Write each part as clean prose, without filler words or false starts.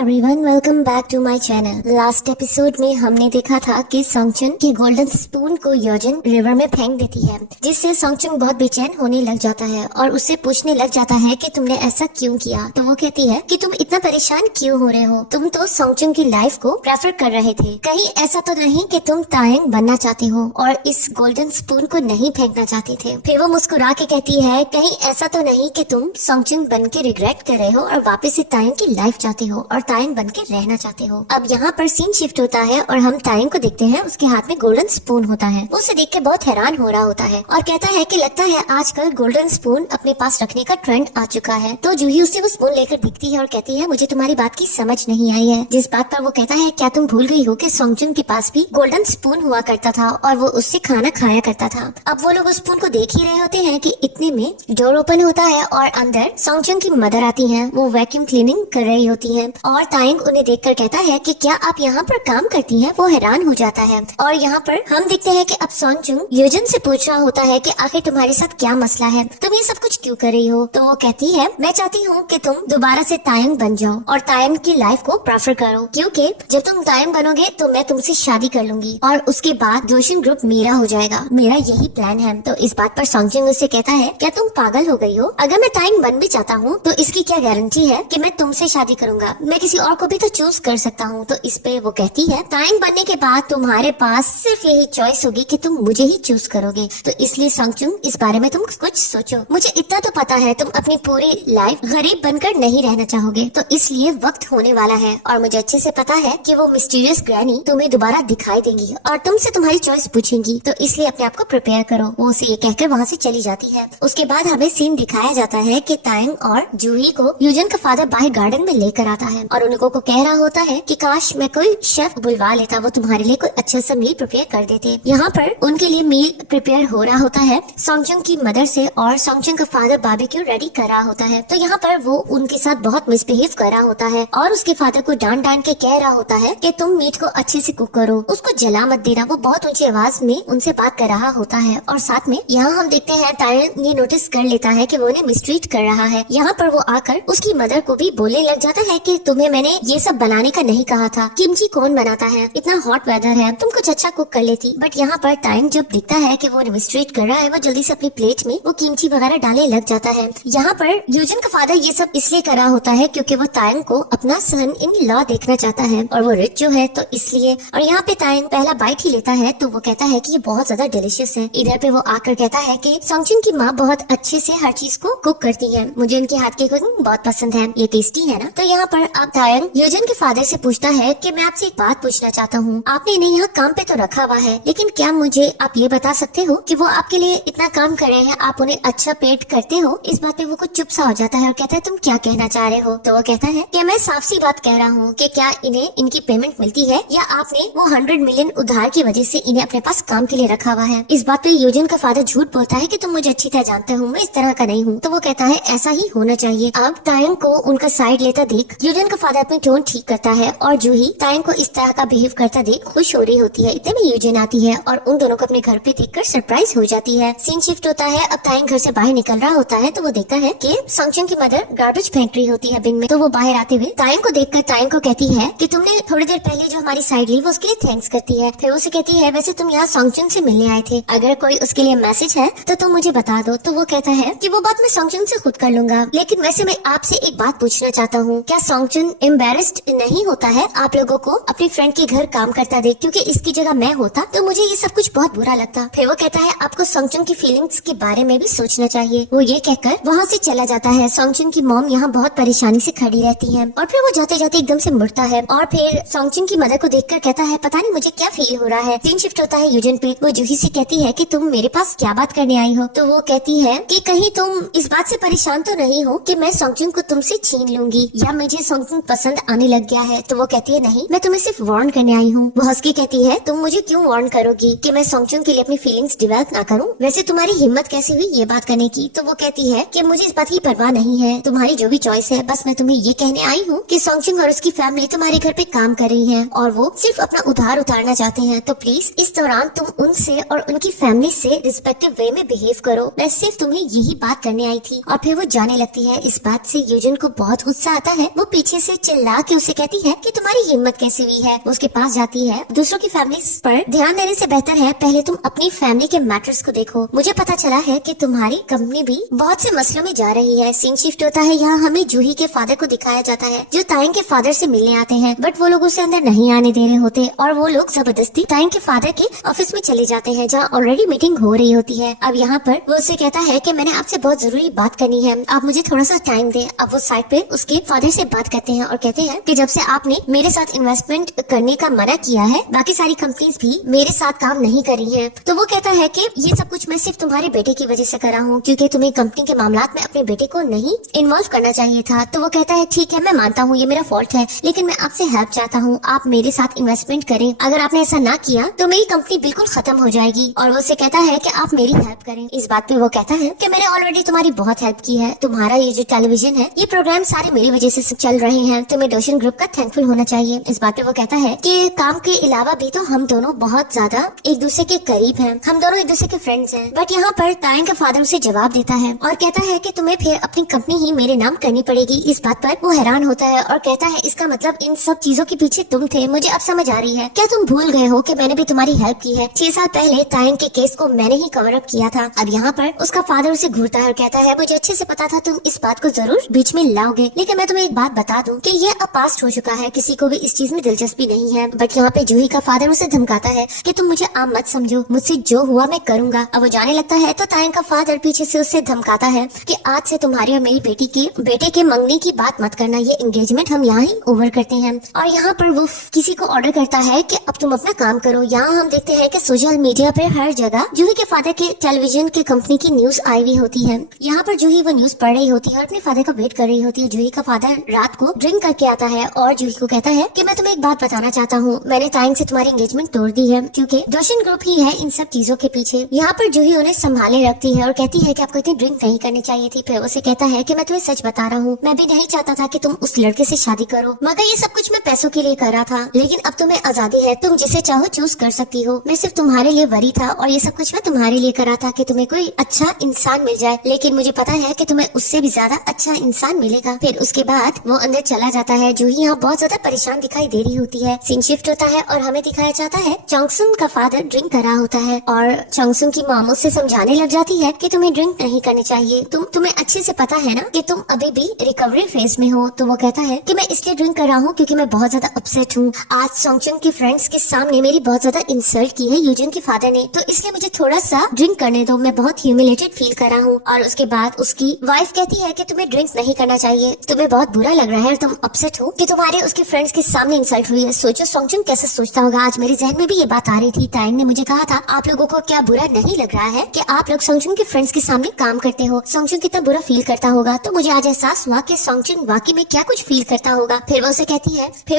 Everyone, welcome back to my channel. Last episode में हमने देखा था कि सोंगचुन के गोल्डन स्पून को योजन रिवर में फेंक देती है, जिससे सोंगचुन बहुत बेचैन होने लग जाता है और उससे पूछने लग जाता है कि तुमने ऐसा क्यों किया। तो वो कहती है कि तुम इतना परेशान क्यों हो रहे हो, तुम तो सोंगचुन की लाइफ को प्रेफर कर रहे थे, कहीं ऐसा तो नहीं कि तुम तायंग बनना चाहते हो और इस गोल्डन स्पून को नहीं फेंकना चाहते थे। फिर वो मुस्कुरा के कहती है कहीं ऐसा तो नहीं कि तुम सोंगचुन बन के रिग्रेट कर रहे हो और वापस से तायंग की लाइफ चाहते हो और तायंग बन के रहना चाहते हो। अब यहाँ पर सीन शिफ्ट होता है और हम तायंग को देखते हैं, उसके हाथ में गोल्डन स्पून होता है। वो उसे देख के बहुत हैरान हो रहा होता है और कहता है कि लगता है आजकल गोल्डन स्पून अपने पास रखने का ट्रेंड आ चुका है। तो जूही उसे वो स्पून लेकर दिखती है और कहती है मुझे तुम्हारी बात की समझ नहीं आई है। जिस बात पर वो कहता है क्या तुम भूल गई हो कि सोंगचुन के पास भी गोल्डन स्पून हुआ करता था और वो उससे खाना खाया करता था। अब वो लोग उस स्पून को देख ही रहे होते हैं कि इतने में डोर ओपन होता है और अंदर सोंगचुन की मदर आती है। वो वैक्यूम क्लीनिंग कर रही होती है और तायंग उन्हें देखकर कहता है कि क्या आप यहाँ पर काम करती हैं? वो हैरान हो जाता है और यहाँ पर हम देखते हैं कि अब सोंगचुन योजन से पूछ रहा होता है कि आखिर तुम्हारे साथ क्या मसला है, तुम ये सब कुछ क्यों कर रही हो। तो वो कहती है मैं चाहती हूँ कि तुम दोबारा से तायंग बन जाओ और तायंग की लाइफ को प्रेफर करो, क्योंकि जब तुम तायंग बनोगे तो मैं तुमसे शादी कर लूंगी और उसके बाद जोशिन ग्रुप मेरा हो जाएगा, मेरा यही प्लान है। तो इस बात पर सोंगचुन उससे कहता है क्या तुम पागल हो गई हो? अगर मैं तायंग बन भी चाहता हूँ तो इसकी क्या गारंटी है कि मैं तुमसे शादी करूंगा, मैं किसी और को भी तो चूज कर सकता हूँ। तो इस पे वो कहती है तायंग बनने के बाद तुम्हारे पास सिर्फ यही चॉइस होगी कि तुम मुझे ही चूज करोगे। तो इसलिए सोंगचुन इस बारे में तुम कुछ सोचो, मुझे इतना तो पता है तुम अपनी पूरी लाइफ गरीब बनकर नहीं रहना चाहोगे, तो इसलिए वक्त होने वाला है और मुझे अच्छे से पता है कि वो मिस्टीरियस ग्रैनी तुम्हें दोबारा दिखाई देंगी और तुमसे तुम्हारी चॉइस पूछेंगी, तो इसलिए अपने आप को प्रिपेयर करो। वो उसे ये कहकर वहाँ से चली जाती है। उसके बाद हमें सीन दिखाया जाता है कि तायंग और जूही को यूजन का फादर बाहर गार्डन में लेकर आता है और उन लोगों को कह रहा होता है कि काश मैं कोई शेफ बुलवा लेता, वो तुम्हारे लिए कोई अच्छा सा मील प्रिपेयर कर देते। यहाँ पर उनके लिए मील प्रिपेयर हो रहा होता है सोंगचुन की मदर से और सोंगचुन का फादर बारबेक्यू रेडी कर रहा होता है। तो यहाँ पर वो उनके साथ बहुत मिसबिहेव कर रहा होता है और उसके फादर को डांट डांट के कह रहा होता है कि तुम मीट को अच्छे से कुक करो, उसको जला मत देना। वो बहुत ऊंची आवाज में उनसे बात कर रहा होता है और साथ में यहाँ हम देखते हैं तायंग ये नोटिस कर लेता है कि वो उन्हें मिसट्रीट कर रहा है। यहाँ पर वो आकर उसकी मदर को भी बोलने लग जाता है कि तुम्हें मैंने ये सब बनाने का नहीं कहा था, किमची कौन बनाता है, इतना हॉट वेदर है, तुम कुछ अच्छा कुक कर लेती। बट यहाँ पर तायंग जब दिखता है कि वो मिसट्रीट कर रहा है, वो जल्दी से अपनी प्लेट में वो किमची वगैरह डालने लग जाता है। यहाँ पर यूजन का फादर ये सब इसलिए कर रहा होता है क्योंकि वो तायंग को अपना सन इन लॉ देखना चाहता है और वो रिच जो है तो इसलिए। और यहाँ पे तायंग पहला बाइट ही लेता है तो वो कहता है कि ये बहुत ज्यादा डिलीशियस है। इधर पे वो आकर कहता है कि सोंगचुन की माँ बहुत अच्छे से हर चीज को कुक करती है, मुझे उनके हाथ की कुकिंग बहुत पसंद है, ये टेस्टी है ना। तो यहाँ पर अब तायंग यूजन के फादर से पूछता है कि मैं आपसे एक बात पूछना चाहता हूँ, आपने इन्हें यहाँ काम पे तो रखा हुआ है, लेकिन क्या मुझे आप ये बता सकते हो कि वो आपके लिए इतना काम कर रहे हैं, आप उन्हें अच्छा पेड करते हो? इस बात पे वो कुछ चुप सा हो जाता है और कहता है तुम क्या कहना चाह रहे हो? तो वो कहता है कि मैं साफ सी बात कह रहा हूँ कि क्या इन्हें इनकी पेमेंट मिलती है या आपने वो 100 मिलियन उधार की वजह से इन्हें अपने पास काम के लिए रखा हुआ है। इस बात पे यूजन का फादर झूठ बोलता है कि तुम मुझे अच्छी तरह जानते हो, मैं इस तरह का नहीं हूँ। तो वो कहता है ऐसा ही होना चाहिए। अब तायंग को उनका साइड लेता देख यूजन का फादर अपनी टोन ठीक करता है और जूही तायंग को इस तरह का बिहेव करता देख खुश हो रही होती है। इतने में यूजन आती है और उन दोनों को अपने घर पे देखकर सरप्राइज हो जाती है। सीन शिफ्ट होता है, अब तायंग घर से बाहर निकल रहा होता है तो वो देखता है कि सोंगचुन की मदर गार्बेज फेंक रही होती है बिन में। तो वो बाहर आते हुए तायंग को देखकर तायंग को कहती है कि तुमने थोड़ी देर पहले जो हमारी साइड ली वो उसके लिए थैंक्स करती है। फिर उसे कहती है वैसे तुम यहाँ सोंगचुन से मिलने आए थे, अगर कोई उसके लिए मैसेज है तो तुम मुझे बता दो। तो वो कहता है कि वो बात मैं सोंगचुन से खुद कर लूंगा, लेकिन वैसे मैं आपसे एक बात पूछना चाहता हूँ, क्या सोंगचुन एम्बेरस्ड नहीं होता है आप लोगों को अपने फ्रेंड के घर काम करता देख? क्योंकि इसकी जगह मैं होता तो मुझे ये सब कुछ बहुत बुरा लगता। फिर वो कहता है आपको सोंगचुन की फीलिंग्स के बारे में भी सोचना चाहिए। वो ये कहकर वहाँ से चला जाता है। सोंगचुन की मॉम यहाँ बहुत परेशानी से खड़ी रहती है और फिर वो जाते जाते एकदम से मुड़ता है और फिर सोंगचुन की मदर को देखकर कहता है पता नहीं मुझे क्या फील हो रहा है। सीन शिफ्ट होता है यूजन पे। वो जूही से कहती है कि तुम मेरे पास क्या बात करने आई हो? तो वो कहती है कि कहीं तुम इस बात से परेशान तो नहीं हो कि मैं सोंगचुन को तुमसे छीन लूंगी या मुझे सोंगचुन पसंद आने लग गया है? तो वो कहती है नहीं, मैं तुम्हें सिर्फ वार्न करने आई हूँ। वो हंस के कहती है तुम मुझे क्यों वार्न करोगी कि मैं सोंगचुन के लिए अपनी फीलिंग्स डेवलप ना करूँ? वैसे तुम्हारी हिम्मत कैसे हुई ये बात करने की? तो वो कहती है कि मुझे इस बात की परवाह नहीं है, तुम्हारी जो भी चॉइस है, बस मैं तुम्हें ये कहने आई हूँ कि सोंगचुन और उसकी फैमिली तुम्हारे घर पे काम कर रही है और वो सिर्फ अपना उधार उतारना चाहते हैं। तो प्लीज इस दौरान तुम उनसे और उनकी फैमिली से रिस्पेक्टिव वे में बिहेव करो, मैं सिर्फ तुम्हें यही बात करने आई थी। और फिर वो जाने लगती है। इस बात से यूजन को बहुत गुस्सा आता है। वो पीछे से से चिल्ला के उसे कहती है कि तुम्हारी हिम्मत कैसे हुई है। उसके पास जाती है। दूसरों की फैमिली पर ध्यान देने से बेहतर है पहले तुम अपनी फैमिली के मैटर्स को देखो। मुझे पता चला है कि तुम्हारी कंपनी भी बहुत से मसलों में जा रही है। सीन शिफ्ट होता है। यहाँ हमें जूही के फादर को दिखाया जाता है जो ताइंग के फादर से मिलने आते हैं, बट वो लोग उसे अंदर नहीं आने दे रहे होते और वो लोग जबरदस्ती ताइंग के फादर के ऑफिस में चले जाते हैं जहाँ ऑलरेडी मीटिंग हो रही होती है। अब यहाँ पर वो उससे कहता है कि मैंने आपसे बहुत जरूरी बात करनी है, आप मुझे थोड़ा सा टाइम दे। अब वो साइड पे उसके फादर से बात करते हैं और कहते हैं कि जब से आपने मेरे साथ इन्वेस्टमेंट करने का मना किया है, बाकी सारी कंपनीज भी मेरे साथ काम नहीं कर रही है। तो वो कहता है कि ये सब कुछ मैं सिर्फ तुम्हारे बेटे की वजह से कर रहा हूँ, क्योंकि तुम्हें कंपनी के मामलात में अपने बेटे को नहीं इन्वॉल्व करना चाहिए था। तो वो कहता है ठीक है, मैं मानता हूँ ये मेरा फॉल्ट है, लेकिन मैं आपसे हेल्प चाहता हूँ, आप मेरे साथ इन्वेस्टमेंट करें। अगर आपने ऐसा ना किया तो मेरी कंपनी बिल्कुल खत्म हो जाएगी। और वो उससे कहता है कि आप मेरी हेल्प करें। इस बात पे वो कहता है कि मैंने ऑलरेडी तुम्हारी बहुत हेल्प की है, तुम्हारा ये जो टेलीविजन है ये प्रोग्राम सारे मेरी वजह से चल रहे हैं, तुम्हें डोशन ग्रुप का थैंकफुल होना चाहिए। इस बात पे वो कहता है कि काम के अलावा भी तो हम दोनों बहुत ज्यादा एक दूसरे के करीब हैं, हम दोनों एक दूसरे के फ्रेंड्स हैं। बट यहाँ पर ताइंग का फादर उसे जवाब देता है और कहता है कि तुम्हें फिर अपनी कंपनी ही मेरे नाम करनी पड़ेगी। इस बात पर वो हैरान होता है और कहता है इसका मतलब इन सब चीजों के पीछे तुम थे, मुझे अब समझ आ रही है। क्या तुम भूल गए हो कि मैंने भी तुम्हारी हेल्प की है? 6 साल पहले ताइंग के केस को मैंने ही कवर अप किया था। अब यहाँ पर उसका फादर उसे घूरता है और कहता है मुझे अच्छे से पता था तुम इस बात को जरूर बीच में लाओगे, लेकिन मैं तुम्हें एक बात बता दूं कि ये अब पास्ट हो चुका है, किसी को भी इस चीज में दिलचस्पी नहीं है। बट यहाँ पे जूही का फादर उसे धमकाता है कि तुम मुझे आम मत समझो, मुझसे जो हुआ मैं करूंगा। अब वो जाने लगता है तो ताइंग का फादर पीछे से उसे धमकाता है कि आज से तुम्हारी और मेरी बेटे के मंगनी की बात मत करना, ये एंगेजमेंट हम यहाँ ही ओवर करते हैं। और यहाँ पर वो किसी को ऑर्डर करता है कि अब तुम अपना काम करो। यहाँ हम देखते हैं कि सोशल मीडिया पे हर जगह जूही के फादर के टेलीविजन के कंपनी की न्यूज आई हुई होती है। यहाँ पर जूही वो न्यूज पढ़ रही होती है और अपने फादर का वेट कर रही होती है। जूही का फादर रात को ड्रिंक करके आता है और जूही को कहता है कि मैं तुम्हें एक बात बताना चाहता हूँ, मैंने ताइंग से तुम्हारी एंगेजमेंट तोड़ दी है, क्योंकि डोशन ग्रुप ही है इन सब चीजों के पीछे। यहाँ पर जूही उन्हें संभाले रखती है और कहती है कि आपको इतनी ड्रिंक नहीं करनी चाहिए थी। फिर उसे कहता है कि मैं तुम्हें सच बता रहा हूँ, मैं भी नहीं चाहता था कि तुम उस लड़के से शादी करो, मगर ये सब कुछ मैं पैसों के लिए कर रहा था। लेकिन अब तुम्हें आजादी है, तुम जिसे चाहो चूज कर सकती हो। मैं सिर्फ तुम्हारे लिए वरी था और ये सब कुछ मैं तुम्हारे लिए करा था कि तुम्हें कोई अच्छा इंसान मिल जाए, लेकिन मुझे पता है कि तुम्हें उससे भी ज्यादा अच्छा इंसान मिलेगा। फिर उसके बाद वो अंदर चला जाता है। जूही यहाँ बहुत ज्यादा परेशान दिखाई दे रही होती है। सीन शिफ्ट होता है और हमें दिखाया जाता है चोंगसुन का फादर ड्रिंक कर रहा होता है और चोंगसुन की मॉम उससे समझाने लग जाती है कि तुम्हें ड्रिंक नहीं करनी चाहिए, तुम्हें अच्छे से पता है ना कि तुम अभी भी रिकवरी फेज में हो। तो वो कहता है कि मैं इसलिए ड्रिंक कर रहा हूँ क्योंकि मैं बहुत ज्यादा अपसेट हूँ। आज सोंगचुन के फ्रेंड्स के सामने मेरी बहुत ज्यादा इंसल्ट की है यूजिन के फादर ने, तो इसलिए मुझे थोड़ा सा ड्रिंक करने दो, मैं बहुत ह्यूमिलेटेड फील कर रहा हूँ। और उसके बाद उसकी वाइफ कहती है कि तुम्हें ड्रिंक नहीं करना चाहिए, तुम्हें बहुत बुरा लग रहा है, तुम अपसेट हो कि तुम्हारे उसके फ्रेंड्स के सामने इंसल्ट हुई है। सोचो सोंगचुन कैसे सोचता होगा। आज मेरे जहन में भी ये बात आ रही थी। ताइंग ने मुझे कहा था आप लोगों को क्या बुरा नहीं लग रहा है कि आप लोग सोंगचुन के फ्रेंड्स के सामने काम करते हो, सोंगचुन कितना बुरा फील करता होगा। तो मुझे आज एहसास हुआ कि सोंगचुन वाकई में क्या कुछ फील करता होगा। फिर वो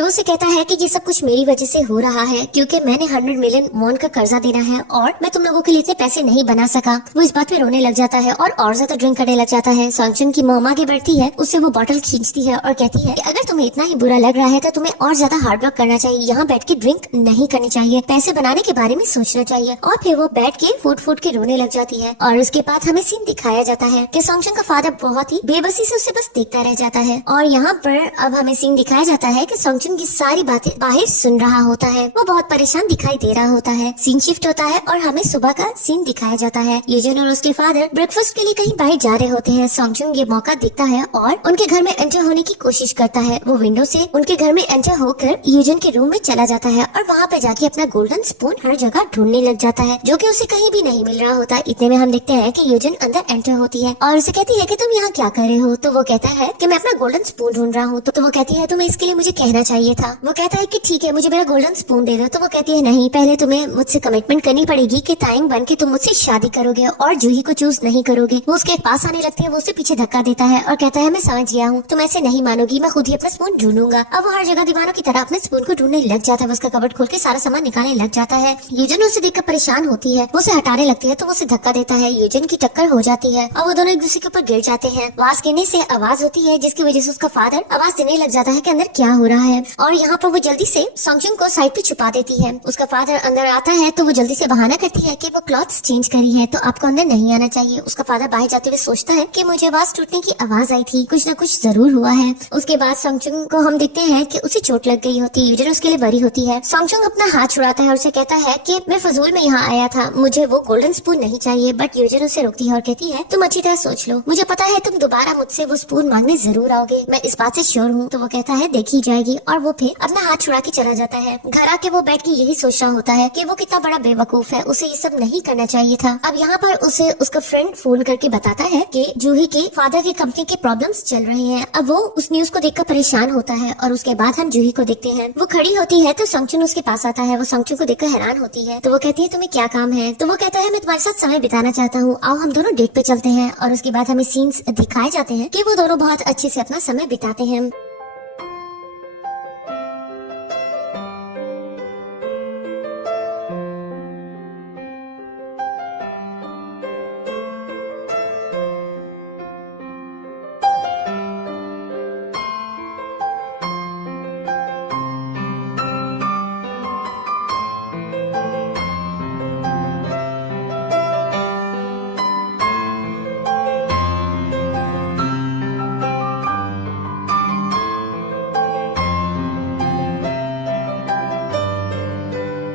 उसे कहता है कि ये सब कुछ मेरी वजह से हो रहा है क्योंकि मैंने 100 मिलियन वॉन का कर्जा देना है और मैं तुम लोगों के लिए इतने पैसे नहीं बना सका। वो इस बात पे रोने लग जाता है और ज्यादा ड्रिंक करने लग जाता है। सोंगचुन की मॉम आगे बढ़ती है, उससे वो बॉटल खींचती है और कहती है कि अगर तुम्हें इतना ही बुरा लग रहा है तो तुम्हें और ज्यादा हार्ड वर्क करना चाहिए, यहाँ बैठ के ड्रिंक नहीं करनी चाहिए, पैसे बनाने के बारे में सोचना चाहिए। और फिर वो बैठ के फूट के रोने लग जाती है। और उसके बाद हमें सीन दिखाया जाता है कि सोंगचुन का फादर बहुत ही बेबसी से उसे बस देखता रह जाता है। और यहाँ पर अब हमें सीन दिखाया जाता है कि सोंगचुन की सारी बातें बाहर सुन रहा होता है, वो बहुत परेशान दिखाई दे रहा होता है। सीन शिफ्ट होता है और हमें सुबह का सीन दिखाया जाता है। यूजिन और उसके फादर ब्रेकफास्ट के लिए कहीं बाहर जा रहे होते हैं। सोंगचुन ये मौका देखता है और उनके घर में एंटर होने की कोशिश करता है। वो विंडो से उनके घर में एंटर होकर यूजिन के रूम में चला जाता है और वहाँ पे जाके अपना गोल्डन स्पून हर जगह ढूंढने लग जाता है, जो कि उसे कहीं भी नहीं मिल रहा होता। इतने में हम देखते हैं कि यूजिन अंदर एंटर होती है और उसे कहती है कि तुम यहाँ क्या कर रहे हो। तो वो कहता है कि मैं अपना गोल्डन स्पून ढूंढ रहा हूँ। तो वो कहती है तुम्हें इसके लिए मुझे कहना चाहिए था। वो कहता है कि ठीक है मुझे मेरा गोल्डन स्पून दे दो। तो वो कहती है नहीं, पहले तुम्हें मुझसे कमिटमेंट करनी पड़ेगी कि ताइंग बन के तुम मुझसे शादी करोगे और जूही को चूज नहीं करोगे। वो उसके पास आने लगती है, वो उसे पीछे धक्का देता है और कहता है मैं समझ गया हूँ, तुम ऐसे नहीं मानोगी, मैं खुद ही अपना स्पून ढूंढूंगा। अब वो हर जगह दीवानों की तरह अपने स्पून को ढूंढने लग जाता है। उसका कबर्ड खोल के सारा सामान निकालने लग जाता है। यूजिन उसे देखकर परेशान होती है, वो उसे हटाने लगती है तो वो उसे धक्का देता है। यूजिन की टक्कर हो जाती है और वो दोनों एक दूसरे के ऊपर गिर जाते हैं। आवाज गिरने से आवाज होती है जिसकी वजह से उसका फादर आवाज देने लग जाता है कि अंदर क्या हो रहा है। और यहाँ पर वो जल्दी से सोंगचुन को साइड पे छुपा देती है। उसका फादर अंदर आता है तो वो जल्दी से बहाना करती है कि वो क्लॉथ्स चेंज करी है तो आपको अंदर नहीं आना चाहिए। उसका फादर बाहर जाते हुए सोचता है कि मुझे आवाज टूटने की आवाज आई थी, कुछ न कुछ जरूर हुआ है। उसके बाद सॉन्गचुंग को हम देखते हैं कि उसे चोट लग गई होती है। यूजन उसके लिए बरी होती है। सॉन्गचुंग अपना हाथ छुड़ाता है और उसे कहता है कि मैं फजूल में यहाँ आया था, मुझे वो गोल्डन स्पून नहीं चाहिए। बट यूजन उसे रोकती है और कहती है तुम अच्छी तरह सोच लो, मुझे पता है तुम दोबारा मुझसे वो स्पून मांगने जरूर आओगे, मैं इस बात से श्योर हूँ। तो वो कहता है देखी जाएगी, और वो फिर अपना हाथ छुड़ा के चला जाता है। घर आके वो बैठ के यही सोच रहा होता है कि वो कितना बड़ा बेवकूफ है, उसे ये सब नहीं करना चाहिए था। अब यहाँ पर उसे उसका फ्रेंड फोन करके बताता है कि जूही के फादर की कंपनी के प्रॉब्लम्स चल रहे हैं। अब वो उस न्यूज को देखकर परेशान होता है और उसके बाद हम जूही को देखते हैं। वो खड़ी होती है तो सॉन्गचुन उसके पास आता है। वो सॉन्गचुन को देखकर हैरान होती है। तो वो कहती है तुम्हें क्या काम है? तो वो कहता है मैं तुम्हारे साथ समय बिताना चाहता हूँ, आओ हम दोनों डेट पे चलते हैं। और उसके बाद हमें सीन्स दिखाए जाते हैं कि वो दोनों बहुत अच्छे से अपना समय बिताते हैं।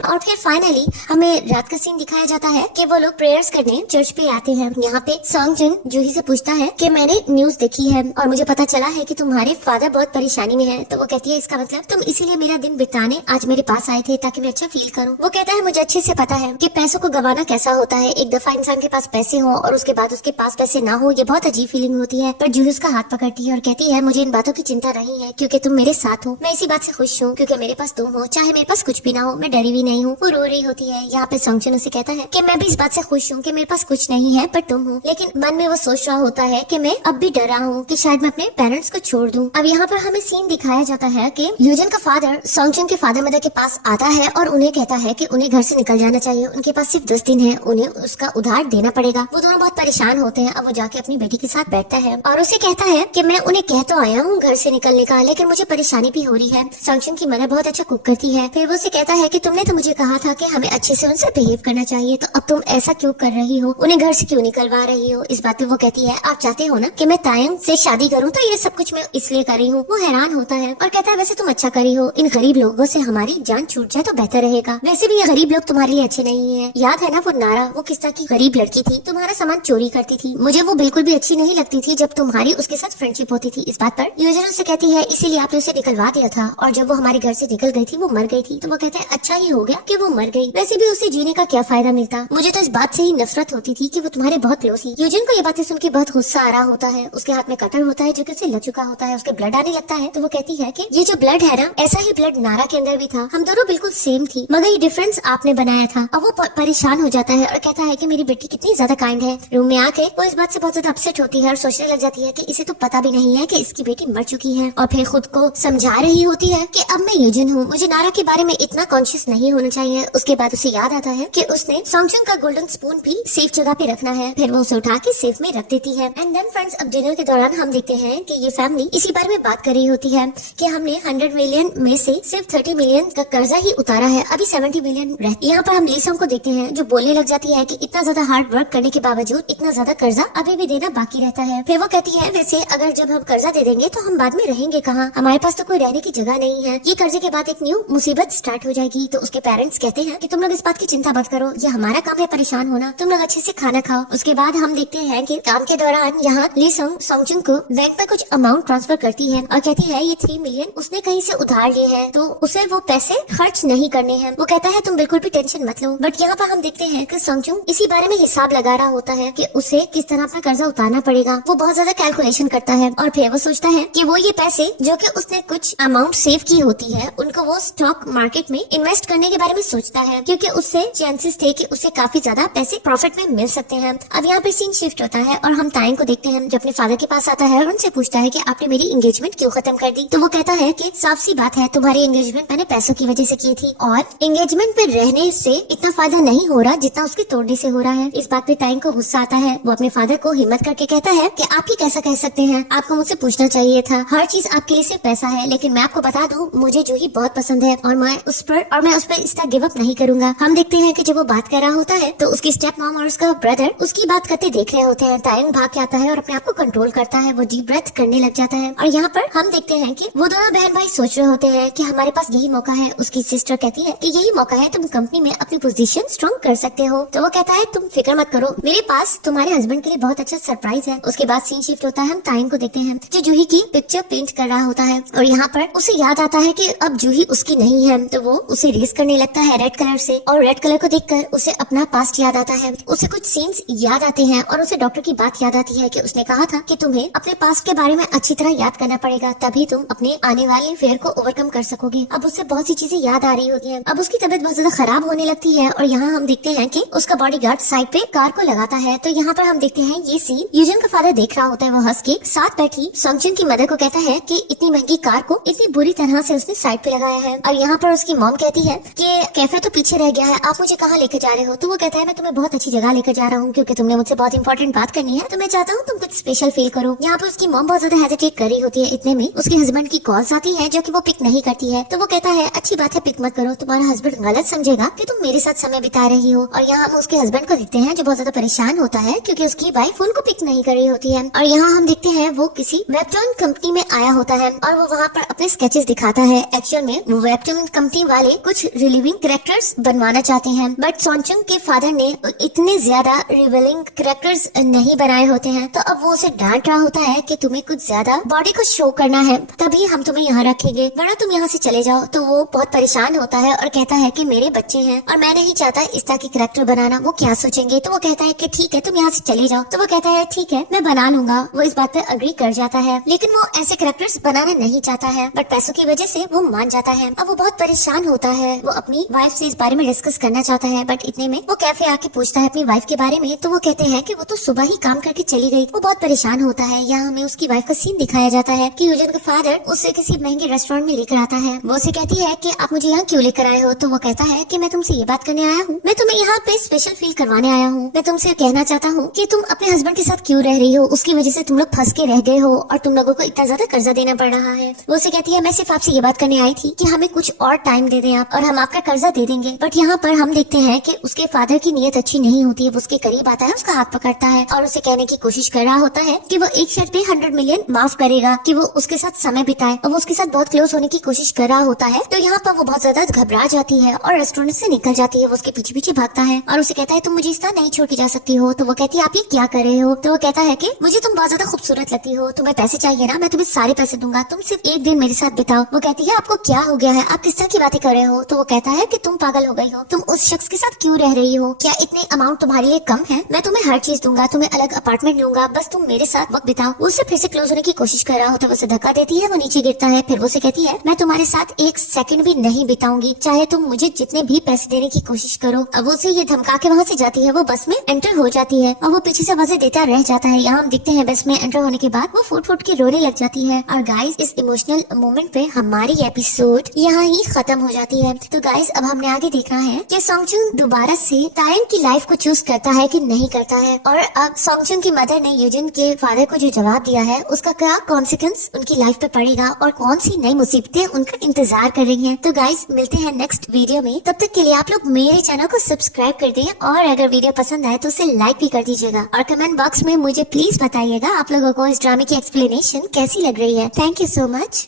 और फिर फाइनली हमें रात का सीन दिखाया जाता है कि वो लोग प्रेयर्स करने चर्च पे आते हैं। यहाँ पे सॉन्गजन जूही से पूछता है कि मैंने न्यूज देखी है और मुझे पता चला है कि तुम्हारे फादर बहुत परेशानी में हैं। तो वो कहती है इसका मतलब तुम इसीलिए मेरा दिन बिताने आज मेरे पास आए थे ताकि मैं अच्छा फील करूं। वो कहता है मुझे अच्छे से पता है कि पैसों को गंवाना कैसा होता है। एक दफा इंसान के पास पैसे हो और उसके बाद उसके पास पैसे ना हो, ये बहुत अजीब फीलिंग होती है। पर जूही उसका हाथ पकड़ती है और कहती है मुझे इन बातों की चिंता नहीं है क्योंकि तुम मेरे साथ हो। मैं इसी बात से खुश हूँ क्योंकि मेरे पास तुम हो, चाहे मेरे पास कुछ भी ना हो, मैं डरी भी नहीं हूँ। वो रो रही होती है। यहाँ पे सॉन्गचुन उसे कहता है कि मैं भी इस बात से खुश हूँ कि मेरे पास कुछ नहीं है पर तुम हो। लेकिन मन में वो सोच रहा होता है कि मैं अब भी डरा हूँ कि शायद मैं अपने पेरेंट्स को छोड़ दूँ। अब यहाँ पर हमें सीन दिखाया जाता है कि यूजन का फादर सॉन्गचुन के फादर मदर के पास आता है और उन्हें कहता है कि उन्हें घर से निकल जाना चाहिए। उनके पास सिर्फ 10 दिन है, उन्हें उसका उधार देना पड़ेगा। वो दोनों बहुत परेशान होते हैं। अब वो जाके अपनी बेटी के साथ बैठता है और उसे कहता है कि मैं उन्हें कह तो आया हूँ घर से निकलने का, लेकिन मुझे परेशानी भी हो रही है। सॉन्गचुन की मदर बहुत अच्छा कुक करती है। फिर वो उसे कहता है कि तुमने तो मुझे कहा था कि हमें अच्छे से उनसे बिहेव करना चाहिए, तो अब तुम ऐसा क्यों कर रही हो, उन्हें घर से क्यों निकलवा रही हो। इस बात पे वो कहती है आप चाहते हो ना कि मैं तायंग से शादी करूं, तो ये सब कुछ मैं इसलिए कर रही हूँ। वो हैरान होता है और कहता है वैसे तुम अच्छा करी हो, इन गरीब लोगों से हमारी जान छूट जाए तो बेहतर रहेगा। वैसे भी ये गरीब लोग तुम्हारे लिए अच्छे नहीं है। याद है ना वो नारा, वो किस तरह की गरीब लड़की थी, तुम्हारा सामान चोरी करती थी। मुझे वो बिल्कुल भी अच्छी नहीं लगती थी जब तुम्हारी उसके साथ फ्रेंडशिप होती थी। इस बात पर यूजर से कहती है इसीलिए आपने उसे निकलवा दिया था, और जब वो हमारे घर से निकल गई थी वो मर गई थी। तो वो कहता है अच्छा ही हो गया कि वो मर गई, वैसे भी उसे जीने का क्या फायदा मिलता। मुझे तो इस बात से ही नफरत होती थी कि वो तुम्हारे बहुत क्लोज थी। यूजन को ये बातें सुन के बहुत गुस्सा आ रहा होता है। उसके हाथ में कटर होता है जो कि उसे लग चुका होता है, उसके ब्लड आने लगता है। तो वो कहती है कि ये जो ब्लड है ना, ऐसा ही ब्लड नारा के अंदर भी था, हम दोनों बिल्कुल सेम थी, मगर ये डिफरेंस आपने बनाया था। अब वो परेशान हो जाता है और कहता है कि मेरी बेटी कितनी ज्यादा काइंड है। रूम में आके वो इस बात से बहुत ज्यादा अपसेट होती है और सोचने लग जाती है कि इसे तो पता भी नहीं है कि इसकी बेटी मर चुकी है। और फिर खुद को समझा रही होती है कि अब मैं यूजन हूँ, मुझे नारा के बारे में इतना कॉन्शियस नहीं होना चाहिए। उसके बाद उसे याद आता है कि उसने सॉन्गचुन का गोल्डन स्पून भी सेफ जगह पे रखना है। फिर वो उसे उठा के सेफ में रख देती है। एंड देन फ्रेंड्स, अब डिनर के दौरान हम देखते हैं कि ये फैमिली इसी बारे में बात कर रही होती है कि हमने 100 मिलियन में से सिर्फ 30 मिलियन का कर्जा ही उतारा है, अभी 70 मिलियन रह। यहाँ पर हम लीसोंग को देखते हैं जो बोलने लग जाती है कि इतना ज्यादा हार्ड वर्क करने के बावजूद इतना ज्यादा कर्जा अभी भी देना बाकी रहता है। फिर वो कहती है वैसे अगर जब हम कर्जा दे देंगे तो हम बाद में रहेंगे कहाँ, हमारे पास तो कोई रहने की जगह नहीं है, ये कर्जे के बाद एक न्यू मुसीबत स्टार्ट हो जाएगी। तो उसके पेरेंट्स कहते हैं कि तुम लोग इस बात की चिंता मत करो, ये हमारा काम है परेशान होना, तुम लोग अच्छे से खाना खाओ। उसके बाद हम देखते हैं कि काम के दौरान यहाँ लीसोंग सॉन्गचुन को बैंक में कुछ अमाउंट ट्रांसफर करती है और कहती है ये 3 मिलियन उसने कहीं से उधार लिए हैं, तो उसे वो पैसे खर्च नहीं करने हैं। वो कहता है तुम बिल्कुल भी टेंशन मत लो। बट यहाँ पर हम देखते हैं कि सॉन्गचुन इसी बारे में हिसाब लगा रहा होता है कि उसे किस तरह अपना कर्जा उतारना पड़ेगा। वो बहुत ज्यादा कैलकुलेशन करता है और फिर वो सोचता है कि वो ये पैसे जो कि उसने कुछ अमाउंट सेव की होती है उनको वो स्टॉक मार्केट में इन्वेस्ट करने के बारे में सोचता है, क्योंकि उससे चांसेस थे कि उसे काफी ज्यादा पैसे प्रॉफिट में मिल सकते हैं। अब यहाँ पे सीन शिफ्ट होता है और हम तायंग को देखते हैं जो अपने फादर के पास आता है और उनसे पूछता है कि आपने मेरी एंगेजमेंट क्यों खत्म कर दी। तो वो कहता है कि साफ सी बात है तुम्हारी एंगेजमेंट मैंने पैसों की वजह से की थी और एंगेजमेंट पे रहने से इतना फायदा नहीं हो रहा जितना उसके तोड़ने से हो रहा है। इस बात पे तायंग को गुस्सा आता है। वो अपने फादर को हिम्मत करके कहता है कि आप ही कैसा कह सकते हैं, आपको मुझसे पूछना चाहिए था, हर चीज आपके लिए सिर्फ पैसा है। लेकिन मैं आपको बता दूं मुझे जूही बहुत पसंद है और मैं उस पर इस तरह है गिव अप नहीं करूंगा। हम देखते हैं कि जब वो बात कर रहा होता है तो उसकी स्टेप मॉम और उसका ब्रदर उसकी बात करते देख रहे होते हैं। तायंग भाग के आता है और अपने आप को कंट्रोल करता है, वो डीप ब्रेथ करने लग जाता है। और यहाँ पर हम देखते हैं कि वो दोनों बहन भाई सोच रहे होते हैं कि हमारे पास यही मौका है। उसकी सिस्टर कहती है कि यही मौका है, तुम कंपनी में अपनी पोजीशन स्ट्रॉन्ग कर सकते हो। तो वो कहता है तुम फिक्र मत करो, मेरे पास तुम्हारे हस्बैंड के लिए बहुत अच्छा सरप्राइज है। उसके बाद सीन शिफ्ट होता है, हम तायंग को देखते हैं जो जूही की पिक्चर पेंट कर रहा होता है और यहाँ पर उसे याद आता है कि अब जूही उसकी नहीं है। तो वो उसे रेस करने लगता है रेड कलर से और रेड कलर को देखकर उसे अपना पास्ट याद आता है। उसे कुछ सीन्स याद आते हैं और उसे डॉक्टर की बात याद आती है कि उसने कहा था कि तुम्हें अपने पास्ट के बारे में अच्छी तरह याद करना पड़ेगा, तभी तुम अपने आने वाले फेयर को ओवरकम कर सकोगे। अब उसे बहुत सी चीजें याद आ रही होती है। अब उसकी तबीयत बहुत ज्यादा खराब होने लगती है और यहाँ हम देखते हैं कि उसका बॉडीगार्ड साइड पे कार को लगाता है। तो यहाँ पर हम देखते हैं ये सीन यूजन का फादर देख रहा होता है। वो हंस के साथ बैठी सॉन्गजुन की मदर को कहता है कि इतनी महंगी कार को इतनी बुरी तरह से उसने साइड पे लगाया है। और यहाँ पर उसकी मॉम कहती है कि कैफे तो पीछे रह गया है, आप मुझे कहाँ लेकर जा रहे हो। तो वो कहता है मैं तुम्हें बहुत अच्छी जगह लेकर जा रहा हूँ क्योंकि तुमने मुझसे बहुत इंपॉर्टेंट बात करनी है, तो मैं चाहता हूँ तुम कुछ स्पेशल फील करो। यहाँ पर उसकी मॉम बहुत ज्यादा हेजिटेट कर रही होती है। इतने में उसके हस्बैंड की कॉल्स आती है जो कि वो पिक नहीं करती है। तो वो कहता है अच्छी बात है, पिक मत करो, तुम्हारा हस्बैंड गलत समझेगा कि तुम मेरे साथ समय बिता रही हो। और यहाँ हम उसके हस्बैंड को देखते हैं जो बहुत ज्यादा परेशान होता है क्योंकि उसकी वाइफ उनको पिक नहीं कर रही होती है। और यहाँ हम देखते हैं वो किसी वेबटून कंपनी में आया होता है और वो वहाँ पर अपने स्केचेस दिखाता है। एक्चुअल में वो वेबटून कंपनी वाले कुछ रिलीविंग कैरेक्टर्स बनवाना चाहते हैं, बट सॉन्गजुन के फादर ने इतने ज्यादा रिवीलिंग कैरेक्टर्स नहीं बनाए होते हैं। तो अब वो उसे डांट रहा होता है कि तुम्हें कुछ ज्यादा बॉडी को शो करना है, तभी हम तुम्हें यहाँ रखेंगे, वरना तुम यहाँ से चले जाओ। तो वो बहुत परेशान होता है और कहता है कि मेरे बच्चे हैं और मैं नहीं चाहता इस तरह की कैरेक्टर बनाना, वो क्या सोचेंगे। तो वो कहता है कि ठीक है तुम यहाँ से चले जाओ। तो वो कहता है ठीक है मैं बना लूंगा। वो इस बात पे अग्री कर जाता है, लेकिन वो ऐसे कैरेक्टर्स बनाना नहीं चाहता है, बट पैसों की वजह से वो मान जाता है। अब वो बहुत परेशान होता है, वो अपनी वाइफ से इस बारे में डिस्कस करना चाहता है, बट इतने में वो कैफे आके पूछता है अपनी वाइफ के बारे में। तो वो कहते हैं कि वो तो सुबह ही काम करके चली गई। वो बहुत परेशान होता है। यहाँ हमें उसकी वाइफ का सीन दिखाया जाता है कि यूजन का फादर उसे किसी महंगे रेस्टोरेंट में लेकर आता है। वो उसे कहती है कि आप मुझे यहाँ क्यों लेकर आए हो। तो वो कहता है कि मैं तुमसे ये बात करने आया हूँ, मैं तुम्हें यहाँ पे स्पेशल फील करवाने आया हूँ। मैं तुमसे कहना चाहता हूँ कि तुम अपने हस्बैंड के साथ क्यों रह रही हो, उसकी वजह से तुम लोग फंस के रह गए हो और तुम लोगों को इतना ज्यादा कर्जा देना पड़ रहा है। वो उसे कहती है मैं सिर्फ आपसे ये बात करने आई थी कि हमें कुछ और टाइम दे दें आप और हम आपका कर्जा दे देंगे। बट यहाँ पर हम देखते हैं कि उसके फादर की नीयत अच्छी नहीं होती है। वो उसके करीब आता है, उसका हाथ पकड़ता है और उसे कहने की कोशिश कर रहा होता है कि वो एक शर्त पे 100 मिलियन माफ करेगा कि वो उसके साथ समय बिताए, और वो उसके साथ बहुत क्लोज होने की कोशिश कर रहा होता है। तो यहाँ पर वो बहुत ज्यादा घबरा जाती है और रेस्टोरेंट से निकल जाती है। वो उसके पीछे पीछे भागता है और उसे कहता है तुम मुझे इस तरह नहीं छोड़ के जा सकती हो। तो वो कहती है आप ये क्या कर रहे हो। तो वो कहता है कि मुझे तुम बहुत ज्यादा खूबसूरत लगती हो, तुम्हें पैसे चाहिए ना, मैं तुम्हें सारे पैसे दूंगा, तुम सिर्फ एक दिन मेरे साथ बिताओ। वो कहती है आपको क्या हो गया है, आप किस तरह की बातें कर रहे हो। तो वो कहता है कि तुम पागल हो गई हो, तुम उस शख्स के साथ क्यों रह रही हो, क्या इतने अमाउंट तुम्हारे लिए कम है। मैं तुम्हें हर चीज दूंगा, तुम्हें अलग अपार्टमेंट लूंगा, बस तुम मेरे साथ वक्त बिताओ। वो उससे फिर से क्लोज होने की कोशिश कर रहा होता है, वो उसे धक्का देती है, वो नीचे गिरता है। फिर वो उसे कहती है मैं तुम्हारे साथ एक सेकंड भी नहीं बिताऊंगी, चाहे तुम मुझे जितने भी पैसे देने की कोशिश करो। अब वो उसे ये धमका के वहाँ से जाती है। वो बस में एंटर हो जाती है और वो पीछे से आवाजें देता रह जाता है। यहाँ हम दिखते हैं बस में एंटर होने के बाद वो फुट फुट के रोने लग जाती है। और गाइस इस इमोशनल मोमेंट पे हमारी एपिसोड यहाँ ही खत्म हो जाती है। तो गाइस अब हमने आगे देखना है कि सॉन्गजुन दोबारा से तायंग की लाइफ को चूज करता है कि नहीं करता है। और अब सॉन्गजुन की मदर ने यूजिन के फादर को जो जवाब दिया है उसका क्या कॉन्सिक्वेंस उनकी लाइफ पे पड़ेगा और कौन सी नई मुसीबतें उनका इंतजार कर रही हैं। तो गाइस मिलते हैं नेक्स्ट वीडियो में, तब तक के लिए आप लोग मेरे चैनल को सब्सक्राइब कर दें और अगर वीडियो पसंद आए तो उसे लाइक भी कर दीजिएगा और कमेंट बॉक्स में मुझे प्लीज बताइएगा आप लोगों को इस ड्रामे की एक्सप्लेनेशन कैसी लग रही है। Thank you so much.